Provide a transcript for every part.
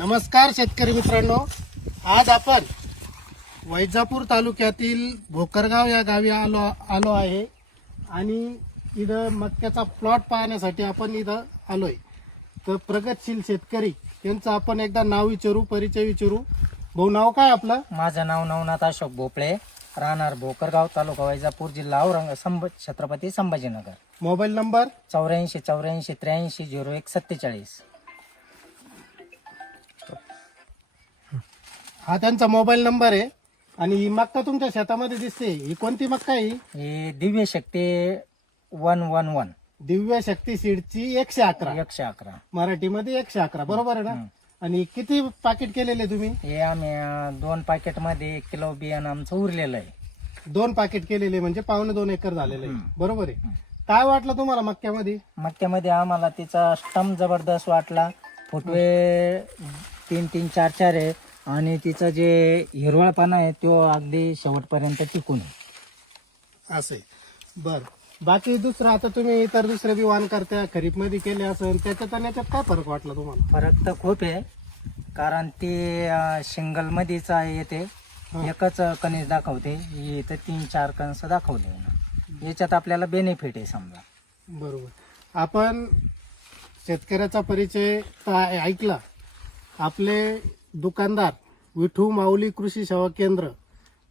नमस्कार शेतकरी मित्रांनो, आज आपण वैजापूर तालुक्यातील भोकरगाव या गावी आलो आहे आणि इथं मक्याचा प्लॉट पाहण्यासाठी आपण इथं आलोय. तर प्रगतशील शेतकरी यांचं आपण एकदा नाव विचारू, परिचय विचारू. भाऊ, नाव काय आपलं? माझं नाव नवनाथ अशोक भोपळे, राहणार भोकरगाव, तालुका वैजापूर, जिल्हा छत्रपती संभाजीनगर. मोबाईल नंबर 84 83 01 हा त्यांचा मोबाईल नंबर आहे. आणि ही मक्का तुमच्या शेतामध्ये दिसते, ही कोणती मक्का आहे? हे दिव्य शक्ती 111 दिव्य शक्ती सीडची 111, 111. मराठीमध्ये 111, बरोबर आहे ना? आणि किती पाकिट केलेले तुम्ही? हे आम्ही 2 पॅकेट मध्ये 1 किलो बियाणं आमचं उरलेलं आहे. 2 पाकिट केलेले म्हणजे 2.25 एकर झालेले आहे, बरोबर आहे. काय वाटलं तुम्हाला मक्क्यामध्ये? मक्यामध्ये आम्हाला तिचा स्टंप जबरदस्त वाटला, फुटवे 3-3, 4-4 आहे आणि तिचं जे हिरवळपणा आहे तो अगदी शेवटपर्यंत टिकून आहे. असं आहे. बर, बाकी दुसरं आता तुम्ही इतर दुसरे बी वाण करता, खरीप मध्ये केले असेल, त्याच्यात आणि याच्यात काय फरक वाटला तुम्हाला? फरक तर खूप आहे, कारण ते सिंगल मध्येच येते, एकच कणीस दाखवते, इथं 3-4 कणस दाखवले. याच्यात आपल्याला बेनिफिट आहे समजा. बरोबर. आपण शेतकऱ्याचा परिचय तर ऐकला. आपले दुकानदार विठू माऊली कृषी सेवा केंद्र,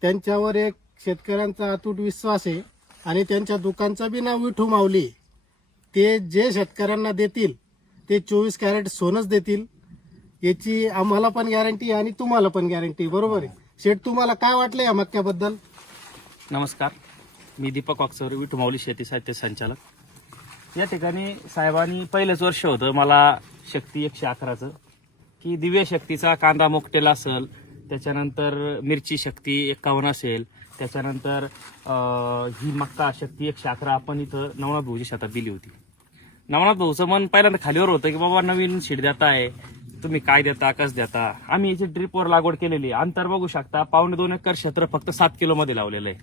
त्यांच्यावर एक शेतकऱ्यांचा अतूट विश्वास आहे आणि त्यांच्या दुकानचं बी नाव विठू माऊली. ते जे शेतकऱ्यांना देतील ते 24 कॅरेट सोनच देतील, याची आम्हाला पण गॅरंटी आणि तुम्हाला पण गॅरंटी, बरोबर आहे. शेठ, तुम्हाला काय वाटलं या मक्याबद्दल? नमस्कार, मी दीपक वाकचौरे, विठू माऊली शेती साहित्य संचालक. या ठिकाणी साहेबांनी पहिलंच वर्ष होतं मला शक्ती 111चं, की दिव्य शक्तीचा कांदा मोकटेला असेल, त्याच्यानंतर मिरची शक्ती 51 असेल, त्याच्यानंतर ही मक्का शक्ती 111 आपण इथं नवनाथ भाऊच्या शेतात दिली होती. नवनाथ भाऊचं मन पहिल्यांदा खालीवर होतं की बाबा नवीन सीड देताय, तुम्ही काय देता, कस देता. आम्ही याची ड्रिपवर लागवड केलेली. अंतर बघू शकता, 2.25 एकर क्षेत्र फक्त 7 किलो मध्ये लावलेलं आहे.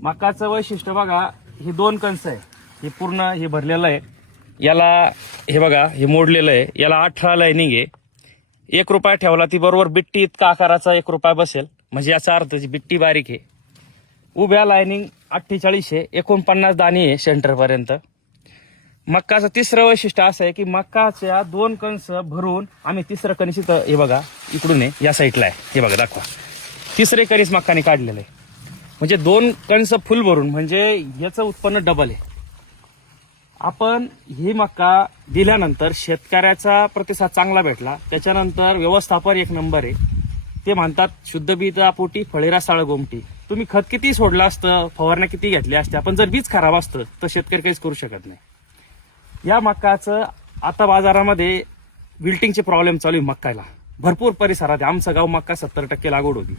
मकाचं वैशिष्ट्य बघा, हे 2 कणस आहे, हे पूर्ण हे भरलेलं आहे. याला हे बघा, हे मोडलेलं आहे, याला 18 लाईनिंग आहे. 1 रुपया ठेवला ती बरोबर बिट्टी इतका आकाराचा 1 रुपया बसेल, म्हणजे याचा अर्थ बिट्टी बारीक आहे. उभ्या लाईनिंग 48 आहे, 49 दाणी आहे सेंटर पर्यंत. मक्काचं तिसरं वैशिष्ट्य असं आहे की मक्काच्या 2 कणस भरून आम्ही तिसरं कणीस इथं हे बघा इकडून आहे, या साईडला आहे, हे बघा दाखवा, तिसरे कणीस मक्काने काढलेलं आहे. म्हणजे 2 कणस फुल भरून, म्हणजे याचं उत्पन्न डबल आहे. आपण ही मक्का दिल्यानंतर शेतकऱ्याचा प्रतिसाद चांगला भेटला. त्याच्यानंतर व्यवस्थापन 1 नंबर आहे. ते म्हणतात शुद्ध बीजा पोटी फळेरा साळ गोमटी. तुम्ही खत किती सोडलं असतं, फवारण्या किती घेतल्या असत्या, पण जर बीज खराब असतं तर शेतकरी काहीच करू शकत नाही. या मक्काचं आता बाजारामध्ये विल्टिंगचे प्रॉब्लेम चालू आहे. मक्काला भरपूर परिसरात, आमचं गाव मक्का 70% लागवड होती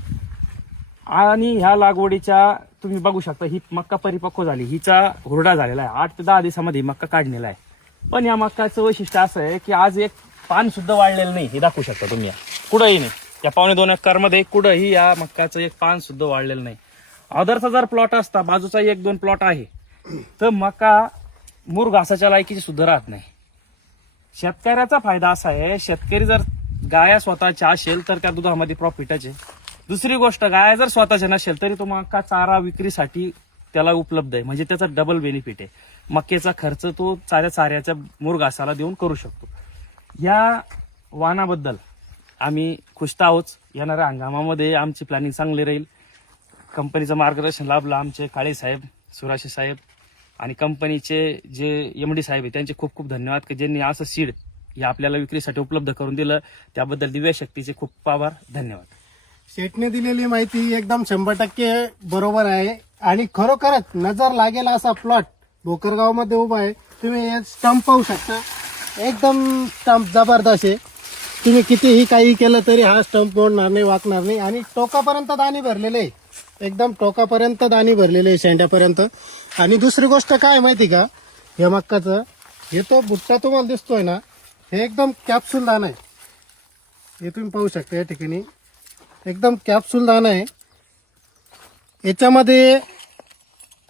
आणि ह्या लागवडीच्या तुम्ही बघू शकता ही मक्का परिपक्व झाली, हिचा हुरडा झालेला आहे. 8 ते 10 दिवसामध्ये मक्का काढलेला आहे. पण या मक्काचं वैशिष्ट्य असं आहे की आज एक पान सुद्धा वाढलेलं नाही, हे दाखवू शकता तुम्ही. कुठंही नाही, या 2.25 एकरमध्ये कुठंही या मक्काचं एक पान सुद्धा वाढलेलं नाही. अदरचा जर प्लॉट असता, बाजूचा 1-2 प्लॉट आहे, तर मका मूर घासाच्या लायकीची सुद्धा राहत नाही. शेतकऱ्याचा फायदा असा आहे, शेतकरी जर गाया स्वतःच्या असेल तर त्या दुधामध्ये प्रॉफिटच आहे. दुसरी गोष्ट, गाय जर स्वतःच्या नसेल तरी तो मका चारा विक्रीसाठी त्याला उपलब्ध आहे, म्हणजे त्याचा डबल बेनिफिट आहे. मक्याचा खर्च तो चाऱ्याच्या मूर घासाला देऊन करू शकतो. या वाणाबद्दल आम्ही खुश आहोत. येणाऱ्या हंगामामध्ये आमची प्लॅनिंग चांगली राहील. कंपनीचं मार्गदर्शन लाभलं आमचे काळे साहेब, सुराशे साहेब आणि कंपनीचे जे MD साहेब आहे त्यांचे खूप खूप धन्यवाद की ज्यांनी असं सीड हे आपल्याला विक्रीसाठी उपलब्ध करून दिलं. त्याबद्दल दिव्य शक्तीचे खूप आभार, धन्यवाद. शेठने दिलेली माहिती एकदम 100% बरोबर आहे आणि खरोखरच नजर लागेल असा प्लॉट भोकरगाव मध्ये उभा आहे. तुम्ही स्टंप पाहू शकता, एकदम स्टंप जबरदस्त आहे. तुम्ही कितीही काही केलं तरी हा स्टंप मोडणार नाही, वाकणार नाही. आणि टोकापर्यंत दाणे भरलेले आहे, एकदम टोकापर्यंत दाणे भरलेले आहे, शेंड्यापर्यंत. आणि दुसरी गोष्ट काय माहिती का, हे मक्काचं हे तो बुट्टा तुम्हाला दिसतोय ना, हे एकदम कॅप्सूल दाणा आहे. हे तुम्ही पाहू शकता, या ठिकाणी एकदम कॅप्सूल दाणा आहे. याच्यामध्ये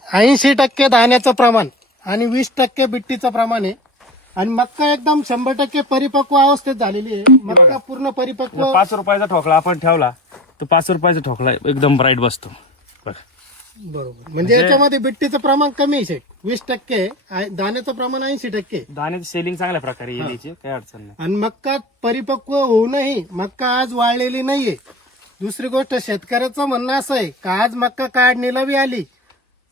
80% दाण्याचं प्रमाण आणि 20% बिट्टीचं प्रमाण आहे. आणि मक्का एकदम 100% परिपक्व अवस्थेत झालेली आहे. मक्का पूर्ण परिपक्व. 5 रुपयाचा ठोकळा आपण ठेवला तर 5 रुपयाचा ठोकळा एकदम ब्राईट बसतो बघा. बरोबर. म्हणजे याच्यामध्ये बिट्टीचं प्रमाण कमी आहे, 20% आहे. दाण्याचं प्रमाण 80%. दाण्याची सेलिंग चांगल्या प्रकारे येईल याची, काही अडचण नाही. आणि मक्का परिपक्व होऊनही मक्का आज वाळलेली नाहीये. दुसरी गोष्ट, शेतकऱ्याचं म्हणणं असं आहे का आज मक्का काढणीला बी आली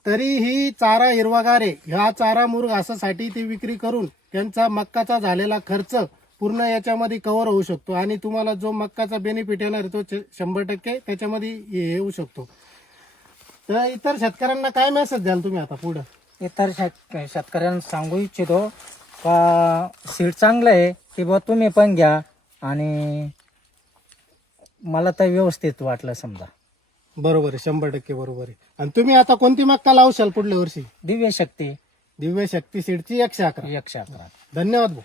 तरी ही चारा हिरवागार आहे. ह्या चारा मूर घासासाठी ती विक्री करून त्यांचा मक्काचा झालेला खर्च पूर्ण याच्यामध्ये कव्हर होऊ शकतो आणि तुम्हाला जो मक्काचा बेनिफिट येणार आहे तो 100% त्याच्यामध्ये येऊ शकतो. तर इतर शेतकऱ्यांना काय मेसेज द्याल तुम्ही आता पुढं? इतर शेतकऱ्यांना सांगू इच्छितो का सीड चांगलं आहे की बा तुम्ही पण घ्या, आणि मला तर व्यवस्थित वाटलं समजा. बरोबर आहे, 100% बरोबर आहे. आणि तुम्ही आता कोणती मक्का लावशाल पुढल्या वर्षी? दिव्य शक्ती दिव्य शक्ती सीडची 111. 111. धन्यवाद भाऊ.